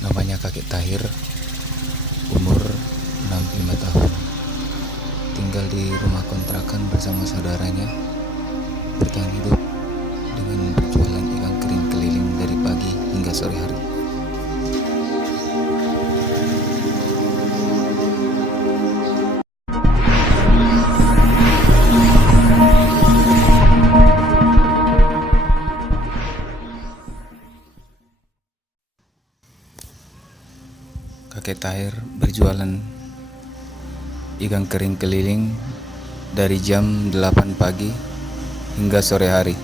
Namanya kakek Tahir, umur 65 tahun. Tinggal di rumah kontrakan bersama saudaranya, bertahan hidup dengan berjualan ikan kering keliling dari pagi hingga sore hari. Kakek Tahir berjualan ikan kering keliling dari jam 8 pagi hingga sore hari.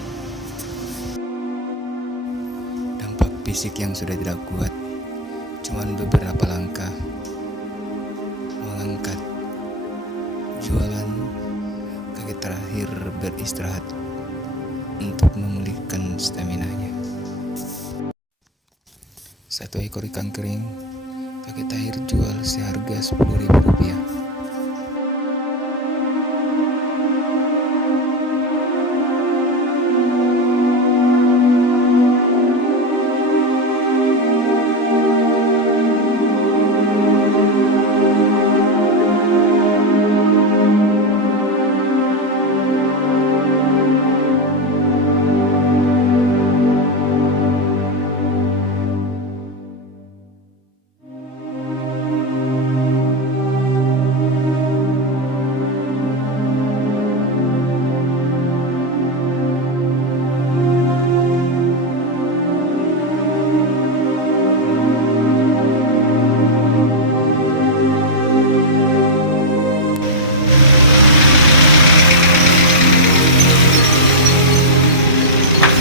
Dampak fisik yang sudah tidak kuat, cuman beberapa langkah mengangkat jualan, kakek Tahir beristirahat untuk memulihkan stamina-nya. Satu ekor ikan kering kakek Tahir jual seharga Rp10.000.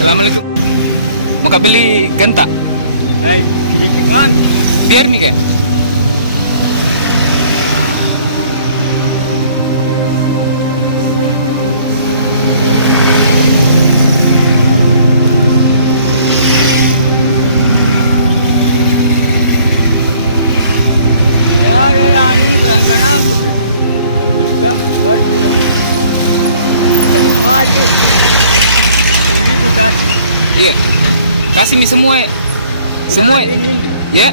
Assalamualaikum. Mau kak beli genta? Biar nih kak. Iya. Kasih mie semua ya. Semua ya. Ya.